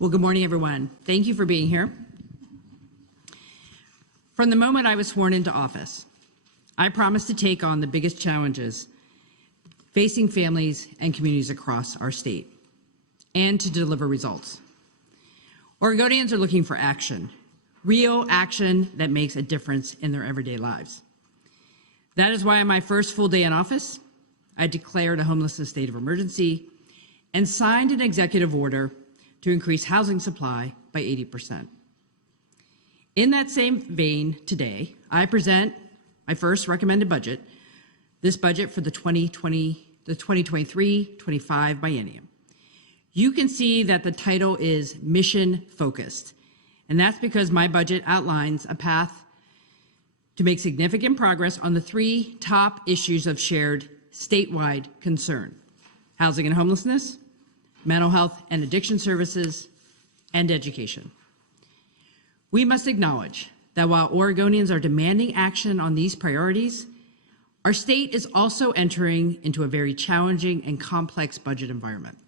Well, good morning, everyone. Thank you for being here. From the moment I was sworn into office, I promised to take on the biggest challenges facing families and communities across our state and to deliver results. Oregonians are looking for action, real action that makes a difference in their everyday lives. That is why on my first full day in office, I declared a homelessness state of emergency and signed an executive order to increase housing supply by 80%. In that same vein, today, I present my first recommended budget, this budget for the 2023-25 biennium. You can see that the title is mission focused, and that's because my budget outlines a path to make significant progress on the three top issues of shared statewide concern: housing and homelessness, mental health and addiction services, and education. We must acknowledge that while Oregonians are demanding action on these priorities, our state is also entering into a very challenging and complex budget environment.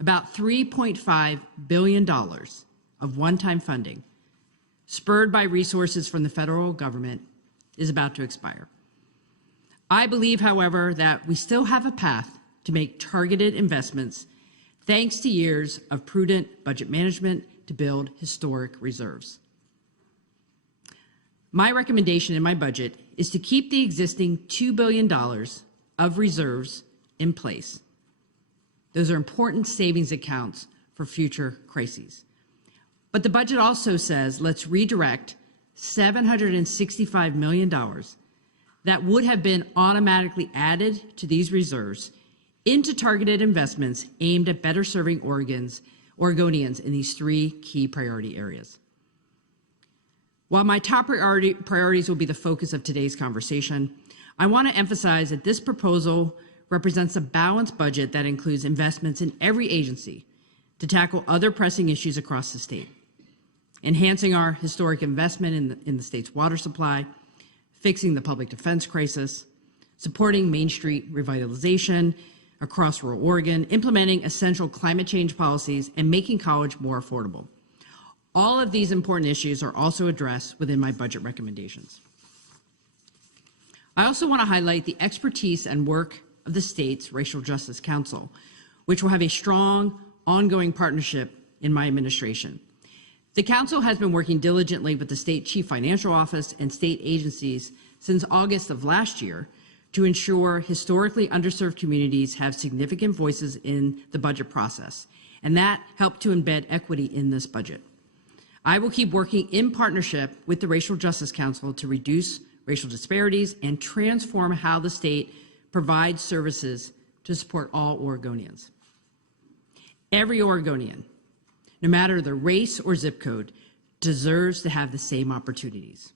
About $3.5 billion of one-time funding, spurred by resources from the federal government, is about to expire. I believe, however, that we still have a path to make targeted investments thanks to years of prudent budget management to build historic reserves. My recommendation in my budget is to keep the existing $2 billion of reserves in place. Those are important savings accounts for future crises. But the budget also says let's redirect $765 million that would have been automatically added to these reserves into targeted investments aimed at better serving Oregonians in these three key priority areas. While my top priorities will be the focus of today's conversation, I want to emphasize that this proposal represents a balanced budget that includes investments in every agency to tackle other pressing issues across the state, enhancing our historic investment in the state's water supply, fixing the public defense crisis, supporting Main Street revitalization across rural Oregon, implementing essential climate change policies, and making college more affordable. All of these important issues are also addressed within my budget recommendations. I also want to highlight the expertise and work of the state's Racial Justice Council, which will have a strong, ongoing partnership in my administration. The council has been working diligently with the state chief financial office and state agencies since August of last year to ensure historically underserved communities have significant voices in the budget process, and that helped to embed equity in this budget. I will keep working in partnership with the Racial Justice Council to reduce racial disparities and transform how the state provides services to support all Oregonians. Every Oregonian, no matter their race or zip code, deserves to have the same opportunities.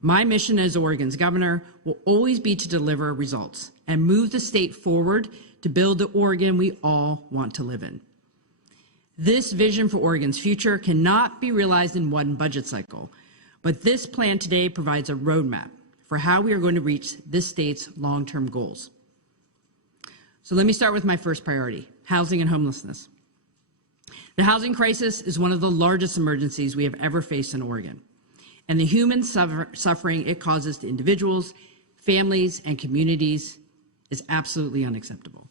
My mission as Oregon's governor will always be to deliver results and move the state forward to build the Oregon we all want to live in. This vision for Oregon's future cannot be realized in one budget cycle, but this plan today provides a roadmap for how we are going to reach this state's long-term goals. So let me start with my first priority, housing and homelessness. The housing crisis is one of the largest emergencies we have ever faced in Oregon, and the human suffering it causes to individuals, families, and communities is absolutely unacceptable.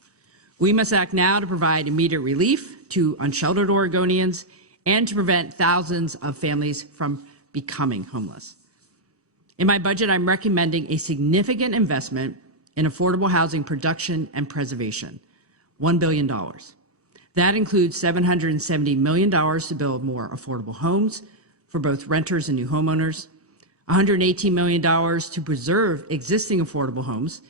We must act now to provide immediate relief to unsheltered Oregonians and to prevent thousands of families from becoming homeless. In my budget, I'm recommending a significant investment in affordable housing production and preservation, $1 billion. That includes $770 million to build more affordable homes for both renters and new homeowners, $118 million to preserve existing affordable homes,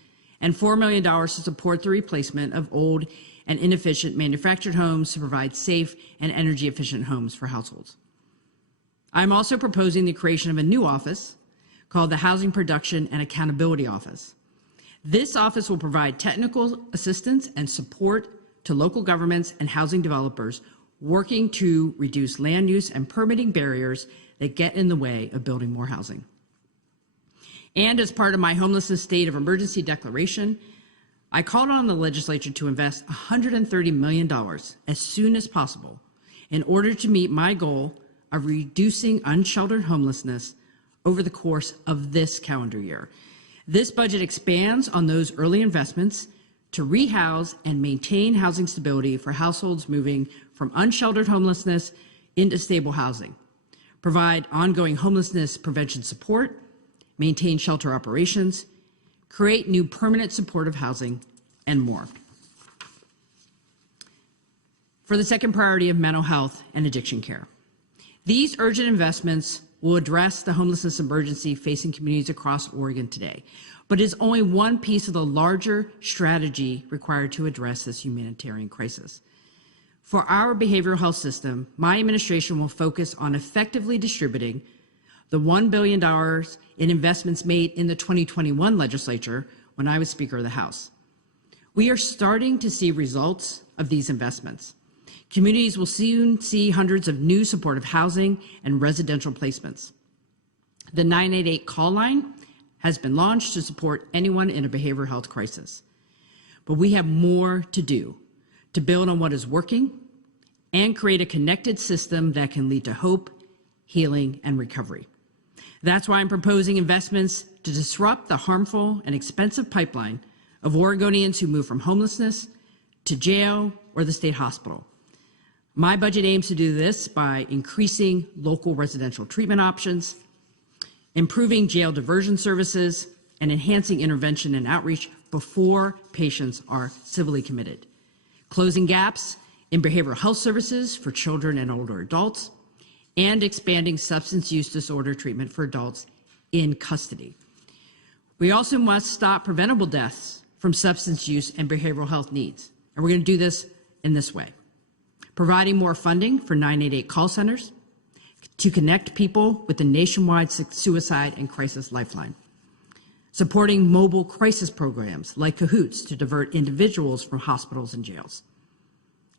and $4 million to support the replacement of old and inefficient manufactured homes to provide safe and energy-efficient homes for households. I'm also proposing the creation of a new office called the Housing Production and Accountability Office. This office will provide technical assistance and support to local governments and housing developers working to reduce land use and permitting barriers that get in the way of building more housing. And as part of my homelessness state of emergency declaration, I called on the legislature to invest $130 million as soon as possible in order to meet my goal of reducing unsheltered homelessness over the course of this calendar year. This budget expands on those early investments to rehouse and maintain housing stability for households moving from unsheltered homelessness into stable housing, provide ongoing homelessness prevention support, maintain shelter operations, create new permanent supportive housing, and more. For the second priority of mental health and addiction care, these urgent investments will address the homelessness emergency facing communities across Oregon today, but is only one piece of the larger strategy required to address this humanitarian crisis. For our behavioral health system, my administration will focus on effectively distributing the $1 billion in investments made in the 2021 legislature when I was Speaker of the House. We are starting to see results of these investments. Communities will soon see hundreds of new supportive housing and residential placements. The 988 call line has been launched to support anyone in a behavioral health crisis. But we have more to do to build on what is working and create a connected system that can lead to hope, healing, and recovery. That's why I'm proposing investments to disrupt the harmful and expensive pipeline of Oregonians who move from homelessness to jail or the state hospital. My budget aims to do this by increasing local residential treatment options, improving jail diversion services, and enhancing intervention and outreach before patients are civilly committed, closing gaps in behavioral health services for children and older adults, and expanding substance use disorder treatment for adults in custody. We also must stop preventable deaths from substance use and behavioral health needs, and we're going to do this in this way. Providing more funding for 988 call centers to connect people with the nationwide suicide and crisis lifeline. Supporting mobile crisis programs like Cahoots to divert individuals from hospitals and jails.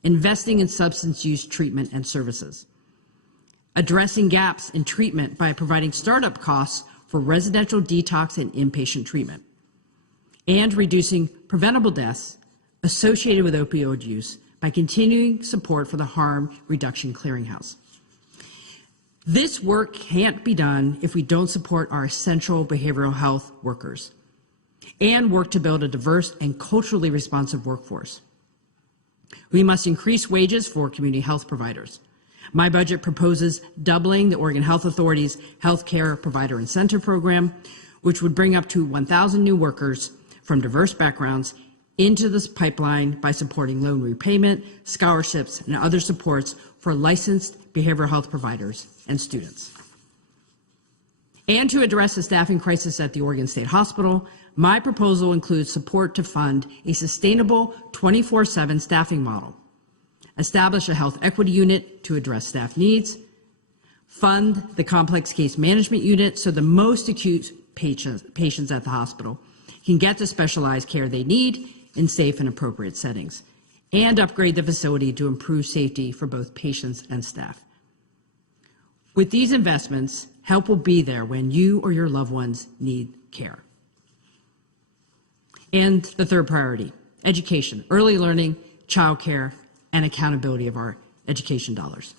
Investing in substance use treatment and services. Addressing gaps in treatment by providing startup costs for residential detox and inpatient treatment. And reducing preventable deaths associated with opioid use by continuing support for the Harm Reduction Clearinghouse. This work can't be done if we don't support our essential behavioral health workers and work to build a diverse and culturally responsive workforce. We must increase wages for community health providers. My budget proposes doubling the Oregon Health Authority's Healthcare Provider Incentive Program, which would bring up to 1,000 new workers from diverse backgrounds into this pipeline by supporting loan repayment, scholarships, and other supports for licensed behavioral health providers and students. And to address the staffing crisis at the Oregon State Hospital, my proposal includes support to fund a sustainable 24/7 staffing model, establish a health equity unit to address staff needs, fund the complex case management unit so the most acute patients at the hospital can get the specialized care they need in safe and appropriate settings, and upgrade the facility to improve safety for both patients and staff. With these investments, help will be there when you or your loved ones need care. And the third priority, education, early learning, childcare, and accountability of our education dollars.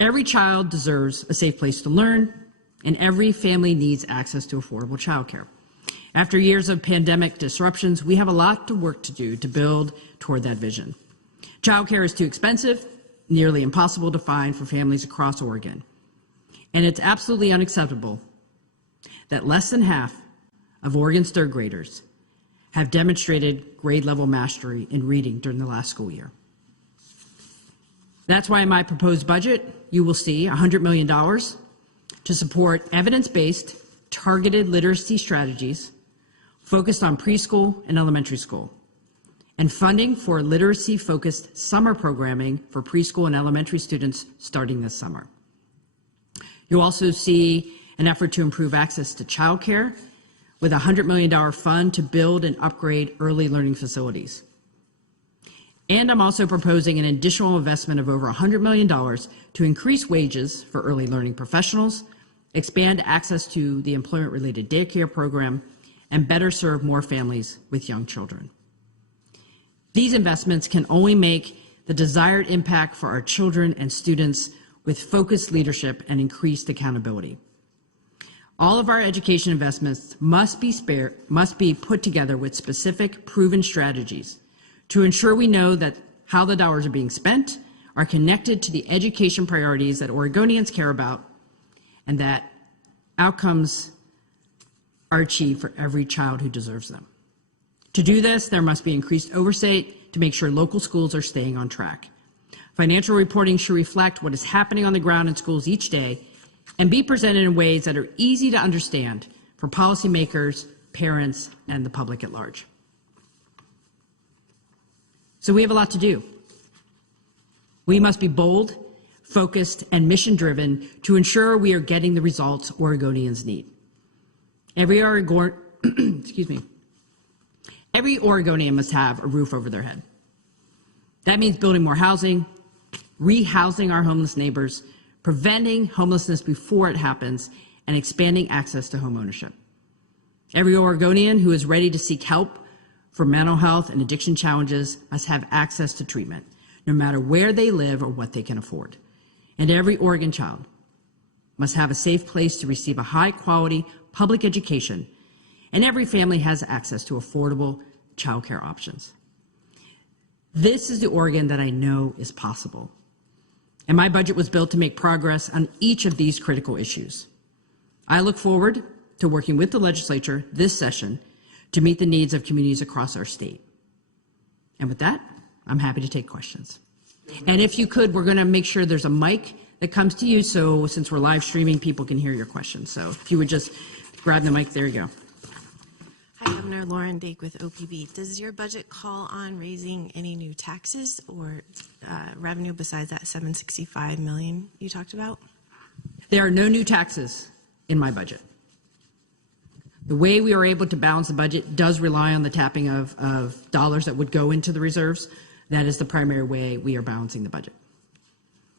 Every child deserves a safe place to learn, and every family needs access to affordable childcare. After years of pandemic disruptions, we have a lot of work to do to build toward that vision. Childcare is too expensive, nearly impossible to find for families across Oregon. And it's absolutely unacceptable that less than half of Oregon's third graders have demonstrated grade level mastery in reading during the last school year. That's why in my proposed budget, you will see $100 million to support evidence-based, targeted literacy strategies focused on preschool and elementary school, and funding for literacy-focused summer programming for preschool and elementary students starting this summer. You'll also see an effort to improve access to childcare with a $100 million fund to build and upgrade early learning facilities. And I'm also proposing an additional investment of over $100 million to increase wages for early learning professionals, expand access to the employment-related daycare program, and better serve more families with young children. These investments can only make the desired impact for our children and students with focused leadership and increased accountability. All of our education investments must be put together with specific, proven strategies to ensure we know that how the dollars are being spent are connected to the education priorities that Oregonians care about, and that outcomes are achieved for every child who deserves them. To do this, there must be increased oversight to make sure local schools are staying on track. Financial reporting should reflect what is happening on the ground in schools each day and be presented in ways that are easy to understand for policymakers, parents, and the public at large. So we have a lot to do. We must be bold, focused, and mission-driven to ensure we are getting the results Oregonians need. Every Oregonian must have a roof over their head. That means building more housing, rehousing our homeless neighbors, preventing homelessness before it happens, and expanding access to home ownership. Every Oregonian who is ready to seek help for mental health and addiction challenges must have access to treatment, no matter where they live or what they can afford. And every Oregon child must have a safe place to receive a high-quality public education, and every family has access to affordable childcare options. This is the Oregon that I know is possible. And my budget was built to make progress on each of these critical issues. I look forward to working with the legislature this session to meet the needs of communities across our state. And with that, I'm happy to take questions. And if you could, we're going to make sure there's a mic that comes to you, so since we're live streaming, people can hear your questions. So if you would just grab the mic, there you go. Hi, Governor Lauren Dake with OPB. Does your budget call on raising any new taxes or revenue besides that $765 million you talked about? There are no new taxes in my budget. The way we are able to balance the budget does rely on the tapping of dollars that would go into the reserves. That is the primary way we are balancing the budget.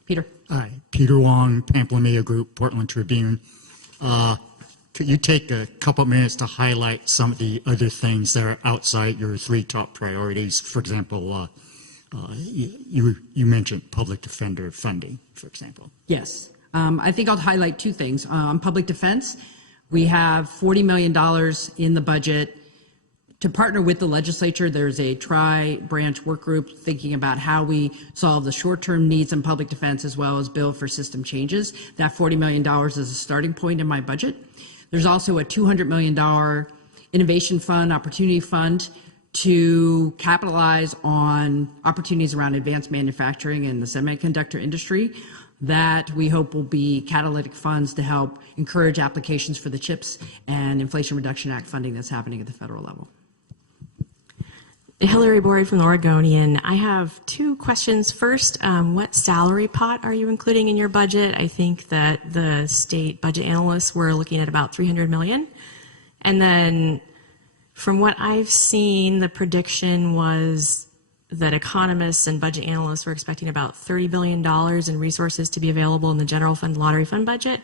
Peter. Hi, Peter Wong, Pamplin Media Group, Portland Tribune. Could you take a couple minutes to highlight some of the other things that are outside your three top priorities? For example, you mentioned public defender funding, for example. Yes. I think I'll highlight two things. On public defense, we have $40 million in the budget to partner with the legislature. There's a tri-branch work group thinking about how we solve the short-term needs in public defense as well as build for system changes. That $40 million is a starting point in my budget. There's also a $200 million innovation fund, opportunity fund, to capitalize on opportunities around advanced manufacturing and the semiconductor industry that we hope will be catalytic funds to help encourage applications for the CHIPS and Inflation Reduction Act funding that's happening at the federal level. Hillary Boyd from the Oregonian. I have two questions. First, what salary pot are you including in your budget? I think that the state budget analysts were looking at about $300 million. And then from what I've seen, the prediction was that economists and budget analysts were expecting about $30 billion in resources to be available in the general fund lottery fund budget.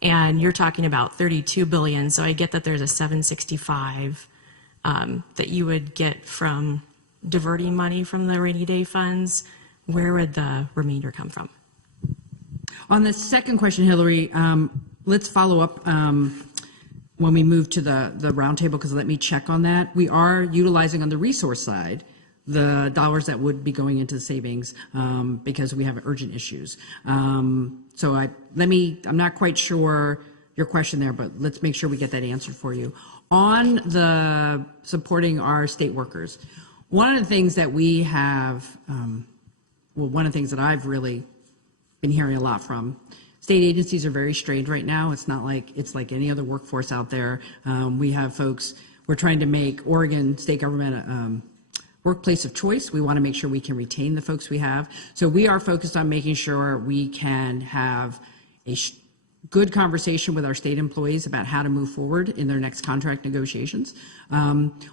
And you're talking about $32 billion. So I get that there's a $765 that you would get from diverting money from the rainy day funds. Where would the remainder come from? On the second question, Hillary, let's follow up when we move to the roundtable, because let me check on that. We are utilizing on the resource side the dollars that would be going into the savings because we have urgent issues. So I'm not quite sure your question there, but let's make sure we get that answered for you. On the supporting our state workers, one of the things that we have, one of the things that I've really been hearing a lot from, state agencies are very strained right now. It's not like it's like any other workforce out there. We have folks, we're trying to make Oregon state government a workplace of choice. We want to make sure we can retain the folks we have. So we are focused on making sure we can have a good conversation with our state employees about how to move forward in their next contract negotiations.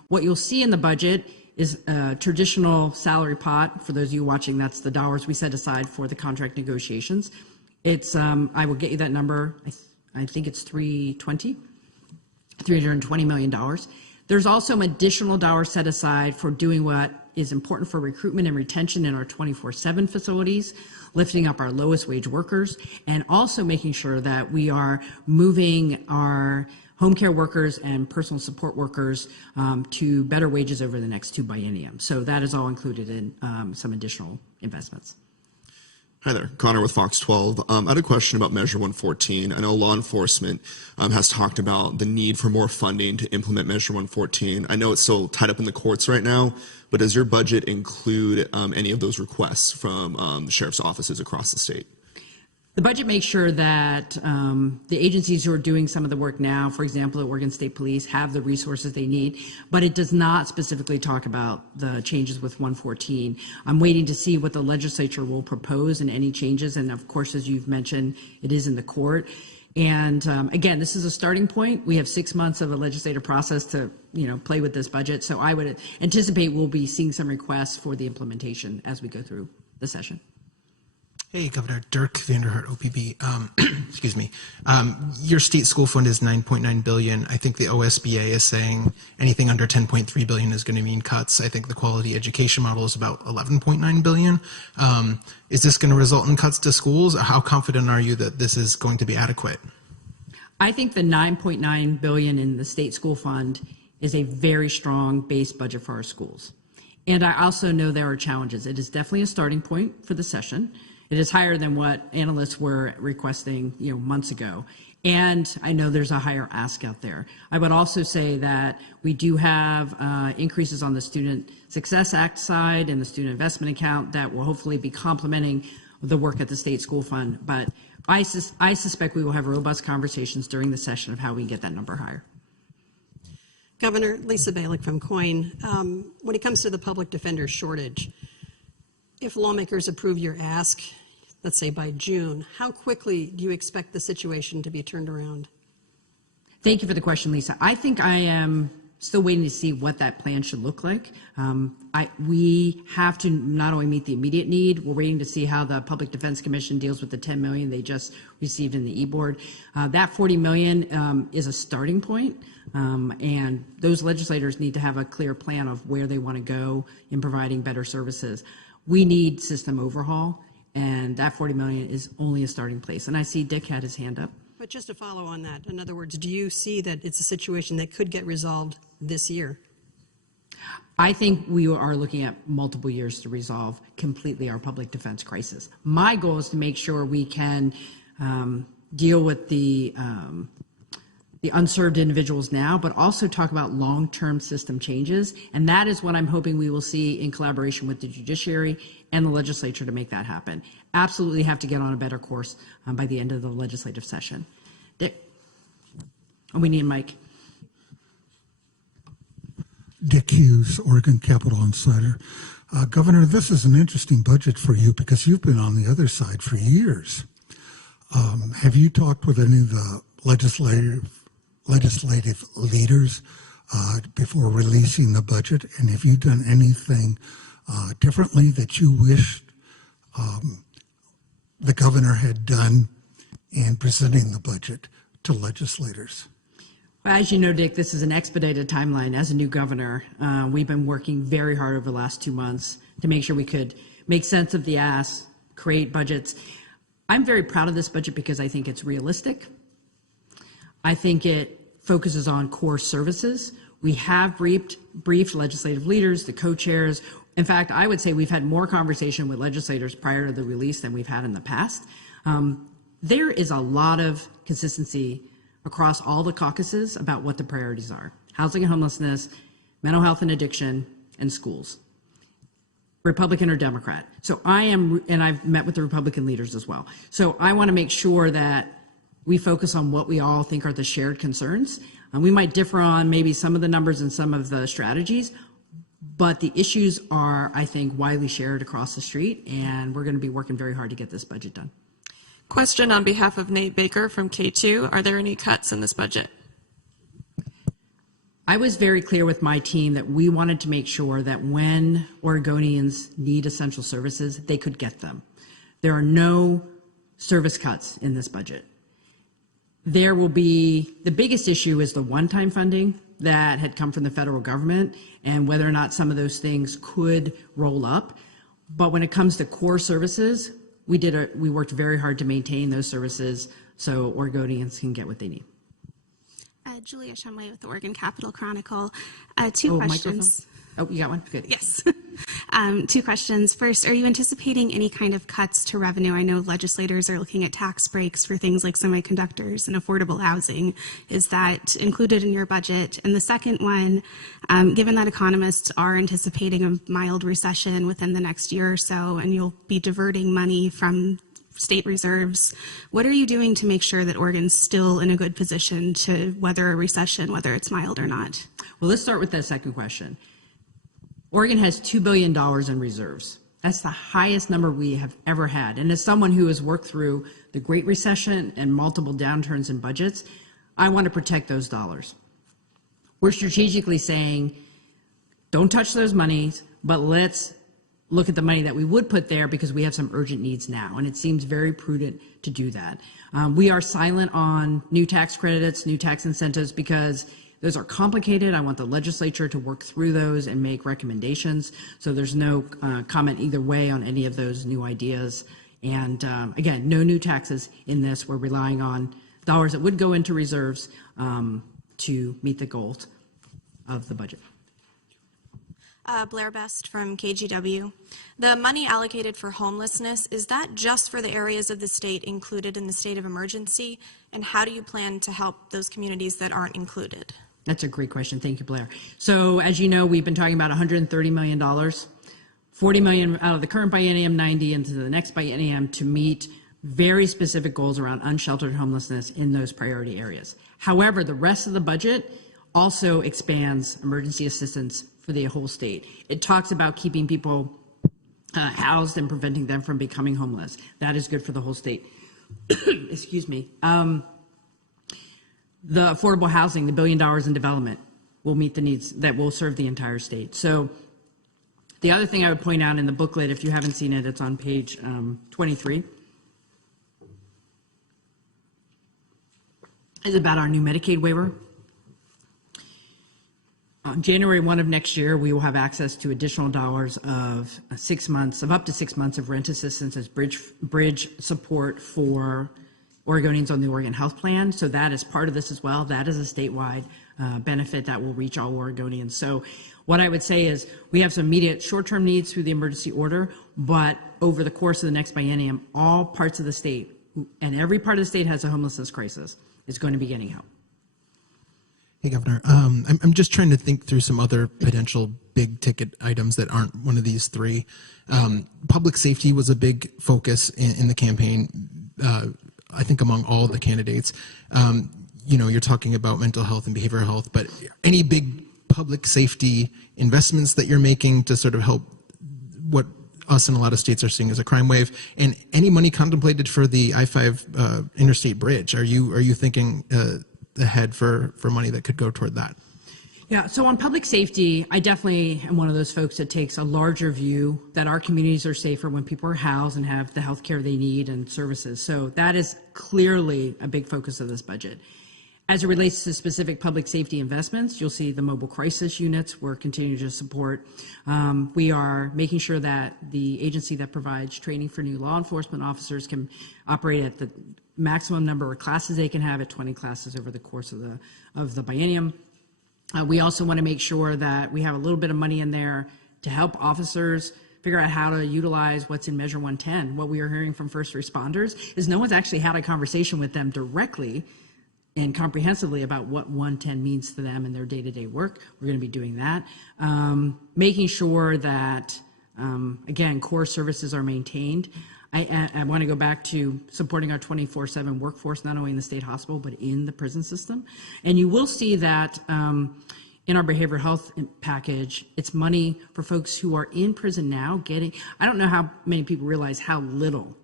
What you'll see in the budget is a traditional salary pot. For those of you watching, that's the dollars we set aside for the contract negotiations. It's, I will get you that number. I think it's $320 million. There's also some additional dollars set aside for doing what is important for recruitment and retention in our 24/7 facilities, lifting up our lowest wage workers, and also making sure that we are moving our home care workers and personal support workers to better wages over the next 2 bienniums. So that is all included in some additional investments. Hi there, Connor with Fox 12. I had a question about Measure 114. I know law enforcement has talked about the need for more funding to implement Measure 114. I know it's still tied up in the courts right now, but does your budget include any of those requests from the sheriff's offices across the state? The budget makes sure that the agencies who are doing some of the work now, for example, at Oregon State Police, have the resources they need, but it does not specifically talk about the changes with 114. I'm waiting to see what the legislature will propose and any changes, and of course, as you've mentioned, it is in the court. And again, this is a starting point. We have 6 months of a legislative process to, play with this budget, so I would anticipate we'll be seeing some requests for the implementation as we go through the session. Hey, Governor. Dirk Vanderhart, OPB. Excuse me. Your state school fund is $9.9 billion. I think the OSBA is saying anything under $10.3 billion is going to mean cuts. I think the quality education model is about $11.9 billion. Is this going to result in cuts to schools? How confident are you that this is going to be adequate? I think the $9.9 billion in the state school fund is a very strong base budget for our schools. And I also know there are challenges. It is definitely a starting point for the session. It is higher than what analysts were requesting, months ago. And I know there's a higher ask out there. I would also say that we do have increases on the Student Success Act side and the Student Investment Account that will hopefully be complementing the work at the State School Fund. But I suspect we will have robust conversations during the session of how we can get that number higher. Governor, Lisa Balick from COIN. When it comes to the public defender shortage, if lawmakers approve your ask, let's say by June, how quickly do you expect the situation to be turned around? Thank you for the question, Lisa. I think I am still waiting to see what that plan should look like. We have to not only meet the immediate need, we're waiting to see how the Public Defense Commission deals with the $10 million they just received in the e-board. That $40 million is a starting point, and those legislators need to have a clear plan of where they want to go in providing better services. We need system overhaul, and that $40 million is only a starting place. And I see Dick had his hand up. But just to follow on that, in other words, do you see that it's a situation that could get resolved this year? I think we are looking at multiple years to resolve completely our public defense crisis. My goal is to make sure we can deal with the unserved individuals now, but also talk about long-term system changes. And that is what I'm hoping we will see in collaboration with the judiciary and the legislature to make that happen. Absolutely have to get on a better course by the end of the legislative session. Dick? Oh, we need a mic. Dick Hughes, Oregon Capital Insider. Governor, this is an interesting budget for you because you've been on the other side for years. Have you talked with any of the legislative leaders before releasing the budget? And have you done anything differently that you wish the governor had done in presenting the budget to legislators? Well, as you know, Dick, this is an expedited timeline. As a new governor, we've been working very hard over the last 2 months to make sure we could make sense of the ask, create budgets. I'm very proud of this budget because I think it's realistic. I think it focuses on core services. We have briefed legislative leaders, the co-chairs. In fact, I would say we've had more conversation with legislators prior to the release than we've had in the past. There is a lot of consistency across all the caucuses about what the priorities are: housing and homelessness, mental health and addiction, and schools. Republican or Democrat. So and I've met with the Republican leaders as well. So I want to make sure that we focus on what we all think are the shared concerns. We might differ on maybe some of the numbers and some of the strategies, but the issues are, I think, widely shared across the street, and we're going to be working very hard to get this budget done. Question on behalf of Nate Baker from K2. Are there any cuts in this budget? I was very clear with my team that we wanted to make sure that when Oregonians need essential services, they could get them. There are no service cuts in this budget. There will be, the biggest issue is the one-time funding that had come from the federal government and whether or not some of those things could roll up. But when it comes to core services, we worked very hard to maintain those services so Oregonians can get what they need. Julia Shumway with the Oregon Capital Chronicle. Two questions. Microphone? Oh, you got one? Good. Yes. Two questions. First, are you anticipating any kind of cuts to revenue? I know legislators are looking at tax breaks for things like semiconductors and affordable housing. Is that included in your budget? And the second one, given that economists are anticipating a mild recession within the next year or so, and you'll be diverting money from state reserves, what are you doing to make sure that Oregon's still in a good position to weather a recession, whether it's mild or not? Well, let's start with that second question. Oregon has $2 billion in reserves. That's the highest number we have ever had. And as someone who has worked through the Great Recession and multiple downturns in budgets, I want to protect those dollars. We're strategically saying, don't touch those monies, but let's look at the money that we would put there because we have some urgent needs now. And it seems very prudent to do that. We are silent on new tax credits, new tax incentives, because those are complicated. I want the legislature to work through those and make recommendations. So there's no comment either way on any of those new ideas. And again, no new taxes in this. We're relying on dollars that would go into reserves to meet the goals of the budget. Blair Best from KGW. The money allocated for homelessness, is that just for the areas of the state included in the state of emergency? And how do you plan to help those communities that aren't included? That's a great question. Thank you, Blair. So as you know, we've been talking about $130 million, $40 million out of the current biennium, 90 into the next biennium to meet very specific goals around unsheltered homelessness in those priority areas. However, the rest of the budget also expands emergency assistance for the whole state. It talks about keeping people housed and preventing them from becoming homeless. That is good for the whole state. Excuse me. The affordable housing, the $1 billion in development, will meet the needs that will serve the entire state. So the other thing I would point out in the booklet, if you haven't seen it, it's on page 23, is about our new Medicaid waiver. On January 1 of next year, we will have access to additional dollars of 6 months, of up to 6 months of rent assistance as bridge support for Oregonians on the Oregon Health Plan. So that is part of this as well. That is a statewide benefit that will reach all Oregonians. So what I would say is we have some immediate short-term needs through the emergency order, but over the course of the next biennium, all parts of the state, and every part of the state has a homelessness crisis, is going to be getting help. Hey, Governor, I'm just trying to think through some other potential big ticket items that aren't one of these three. Public safety was a big focus in the campaign, I think among all the candidates. You know, you're talking about mental health and behavioral health, but any big public safety investments that you're making to sort of help what us and a lot of states are seeing as a crime wave, and any money contemplated for the I-5 interstate bridge? Are you thinking ahead for money that could go toward that? Yeah, so on public safety, I definitely am one of those folks that takes a larger view that our communities are safer when people are housed and have the health care they need and services. So that is clearly a big focus of this budget. As it relates to specific public safety investments, you'll see the mobile crisis units we're continuing to support. We are making sure that the agency that provides training for new law enforcement officers can operate at the maximum number of classes they can have at 20 classes over the course of the biennium. We also want to make sure that we have a little bit of money in there to help officers figure out how to utilize what's in Measure 110. What we are hearing from first responders is no one's actually had a conversation with them directly and comprehensively about what 110 means to them in their day-to-day work. We're going to be doing that. Making sure that, again, core services are maintained. I want to go back to supporting our 24/7 workforce, not only in the state hospital, but in the prison system. And you will see that in our behavioral health package, it's money for folks who are in prison now getting, I don't know how many people realize how little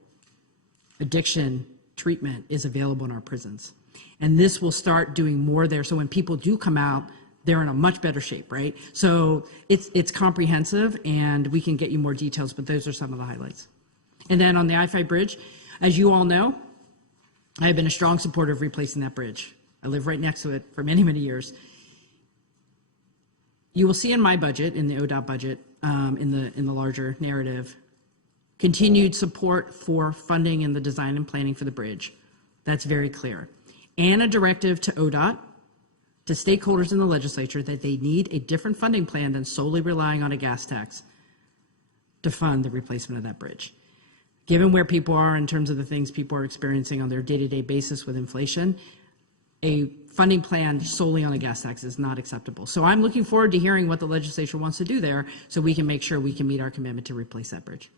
addiction treatment is available in our prisons. And this will start doing more there. So when people do come out, they're in a much better shape, right? So it's comprehensive, and we can get you more details, but those are some of the highlights. And then on the I-5 bridge, as you all know, I have been a strong supporter of replacing that bridge. I live right next to it for many, many years. You will see in my budget, in the ODOT budget, in the larger narrative, continued support for funding and the design and planning for the bridge. That's very clear. And a directive to ODOT, to stakeholders in the legislature, that they need a different funding plan than solely relying on a gas tax to fund the replacement of that bridge. Given where people are in terms of the things people are experiencing on their day-to-day basis with inflation, a funding plan solely on a gas tax is not acceptable. So I'm looking forward to hearing what the legislature wants to do there so we can make sure we can meet our commitment to replace that bridge.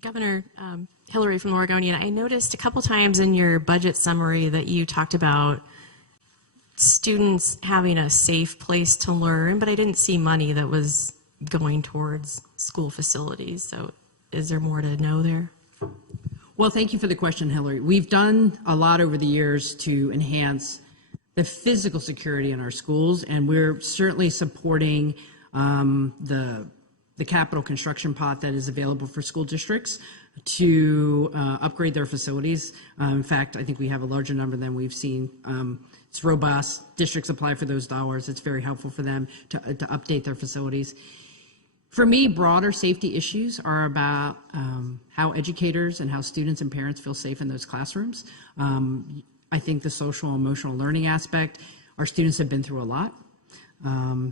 Governor Hillary from Oregonian, I noticed a couple times in your budget summary that you talked about students having a safe place to learn, but I didn't see money that was going towards school facilities. So is there more to know there? Well, thank you for the question, Hillary. We've done a lot over the years to enhance the physical security in our schools, and we're certainly supporting the capital construction pot that is available for school districts to upgrade their facilities. In fact, I think we have a larger number than we've seen. It's robust. Districts apply for those dollars. It's very helpful for them to update their facilities. For me, broader safety issues are about how educators and how students and parents feel safe in those classrooms. I think the social and emotional learning aspect, our students have been through a lot.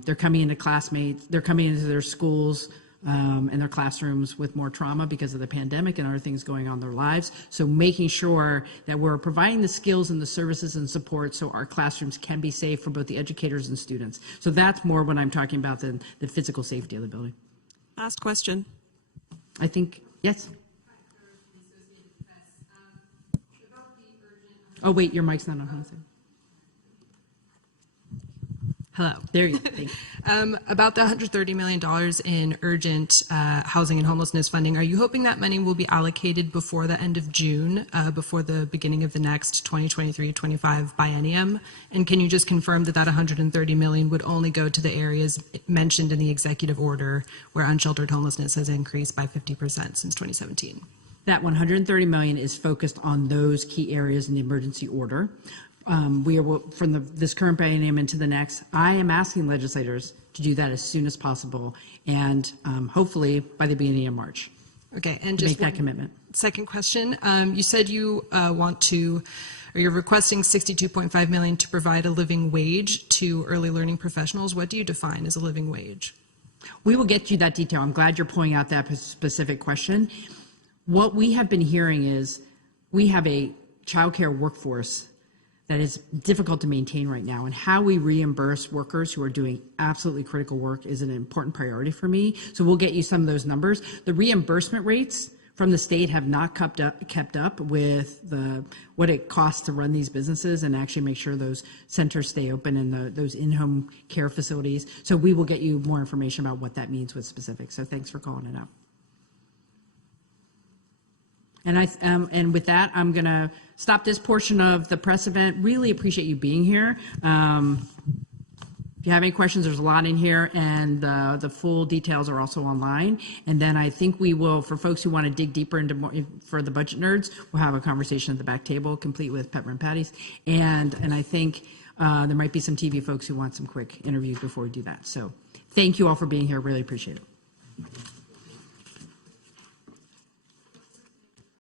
They're coming into their schools and their classrooms with more trauma because of the pandemic and other things going on in their lives. So making sure that we're providing the skills and the services and support so our classrooms can be safe for both the educators and students. So that's more what I'm talking about than the physical safety of the building. Last question. I think, yes? Oh, wait, your mic's not on. Hello. There you go. Thank you. About the $130 million in urgent housing and homelessness funding, are you hoping that money will be allocated before the end of June, before the beginning of the next 2023-25 biennium? And can you just confirm that that $130 million would only go to the areas mentioned in the executive order where unsheltered homelessness has increased by 50% since 2017? That $130 million is focused on those key areas in the emergency order. We are from this current biennium into the next. I am asking legislators to do that as soon as possible, and hopefully by the beginning of March. Okay, and to just make that commitment. Second question: you said you you're requesting $62.5 million to provide a living wage to early learning professionals. What do you define as a living wage? We will get you that detail. I'm glad you're pointing out that specific question. What we have been hearing is we have a childcare workforce that is difficult to maintain right now, and how we reimburse workers who are doing absolutely critical work is an important priority for me. So we'll get you some of those numbers. The reimbursement rates from the state have not kept up with what it costs to run these businesses and actually make sure those centers stay open and those in-home care facilities. So we will get you more information about what that means with specifics. So thanks for calling it out. And with that, I'm going to stop this portion of the press event. Really appreciate you being here. If you have any questions, there's a lot in here, and the full details are also online. And then I think we will, for folks who want to dig deeper into more, for the budget nerds, we'll have a conversation at the back table, complete with peppermint patties. And I think there might be some TV folks who want some quick interviews before we do that. So thank you all for being here. Really appreciate it.